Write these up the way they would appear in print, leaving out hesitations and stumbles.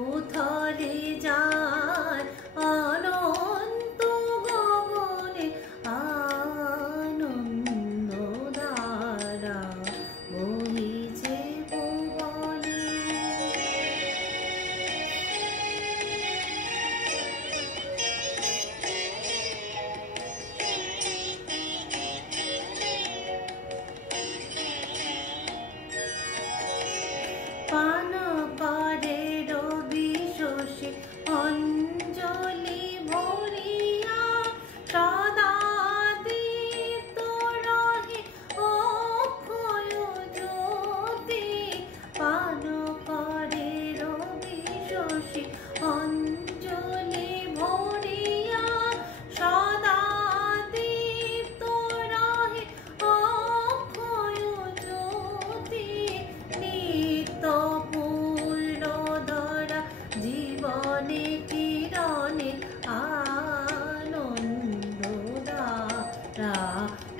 উথলে যায় অনন্ত গগনে আনন্দ ধারা বহিছে ভুবনে। পান করে রবি শশী অঞ্জলি ভরিয়া সদা দীপ্ত রহে অক্ষয় জ্যোতি। পান করে রবি শশী অঞ্জলি ভরিয়া সদা দীপ্ত রহে অক্ষয় জ্যোতি। নিত্য পূর্ণ ধরা জীবনে কিরণে আনন্দ ধারা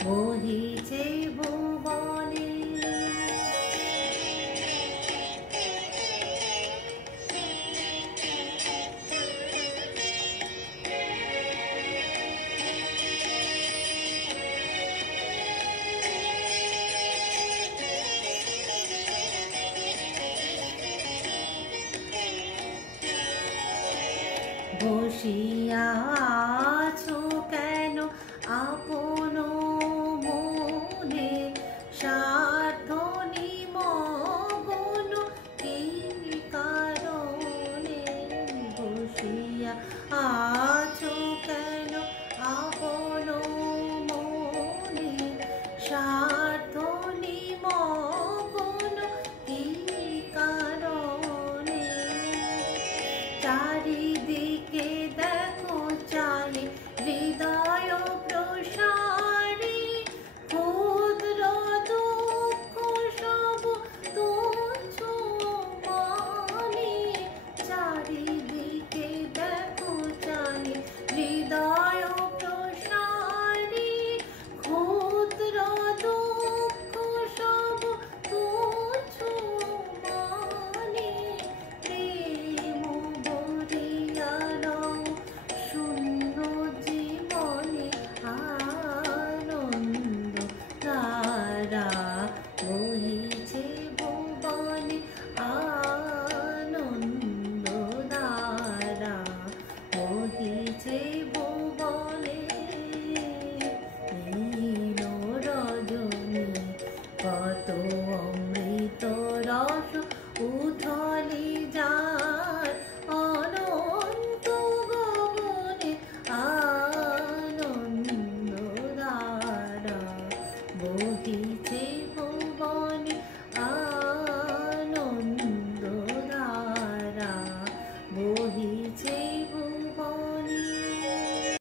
বহিছে ভুবনে। বসিয়া আছো কেন আপন মনে স্বার্থ নিমগ্ন কি কারণে। বসিয়া আছো কেন আপন মনে স্বার্থ নিমগ্ন কি কারণে। চারিদিকে